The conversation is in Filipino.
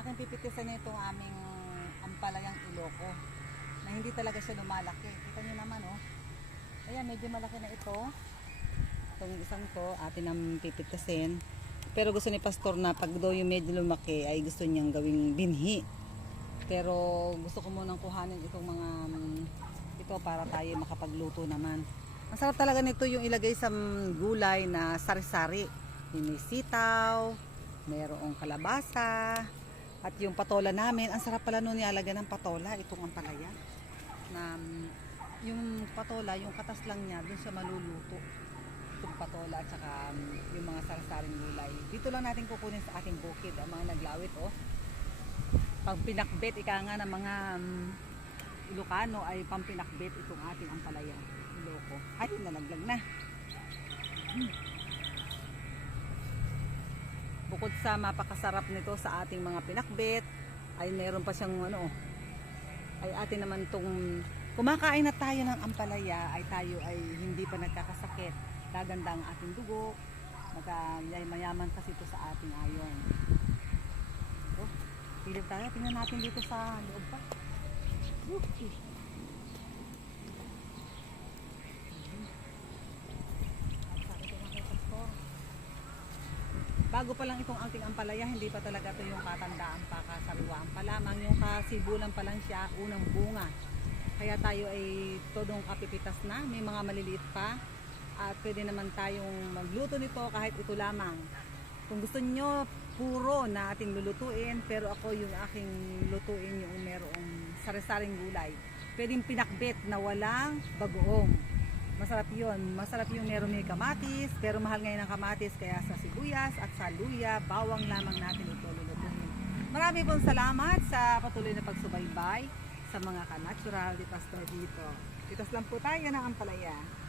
aking pipitisan na itong aming ampalayang iloko na hindi talaga siya lumalaki. Kita nyo naman oh. Ayan, medyo malaki na ito. Itong isang to, atin ang pipitisin. Pero gusto ni Pastor na pag daw yung medyo lumaki ay gusto niyang gawing binhi. Pero gusto ko munang kuhanin itong mga ito para tayo makapagluto naman. Ang sarap talaga nito yung ilagay sa gulay na sari-sari. Yung may sitaw, mayroong kalabasa, at yung patola namin. Ang sarap pala nun nilalagyan ng patola, itong ampalaya. Na yung patola, yung katas lang niya, dun siya maluluto. Itong patola at saka yung mga sari-saring gulay. Dito lang natin kukunin sa ating bukid, ang mga naglawit oh. Pag pinakbet, ika nga ng mga Ilocano ay pampinakbet itong ating ampalaya. Iloko. Ay, nalaglag na. Bukod sa mapakasarap nito sa ating mga pinakbet, ay meron pa siyang ano, ay atin naman tong kumakain na tayo ng ampalaya, ay tayo ay hindi pa nagkakasakit. Gaganda ang ating dugo, mayaman kasi ito sa ating ayon. So, pilip tayo, tingnan natin dito sa loob pa. Bago pa lang itong ating ampalaya, hindi pa talaga ito yung katandaan pa, kasariwaan pa lamang, yung kasibulan pa lang siya, unang bunga. Kaya tayo ay todong kapipitas na, may mga maliliit pa, at pwede naman tayong magluto nito kahit ito lamang. Kung gusto niyo puro na ating lulutuin, pero ako yung aking lutuin yung merong sari-saring gulay. Pwedeng pinakbet na walang bagoong. Masarap yun. Masarap yung meron may kamatis, pero mahal ngayon ang kamatis, kaya sa sibuyas at sa luya, bawang lamang natin ito lulutuin. Marami pong salamat sa patuloy na pagsubaybay sa mga ka-natural di Pastor dito. Itas lang po tayo ng ampalaya.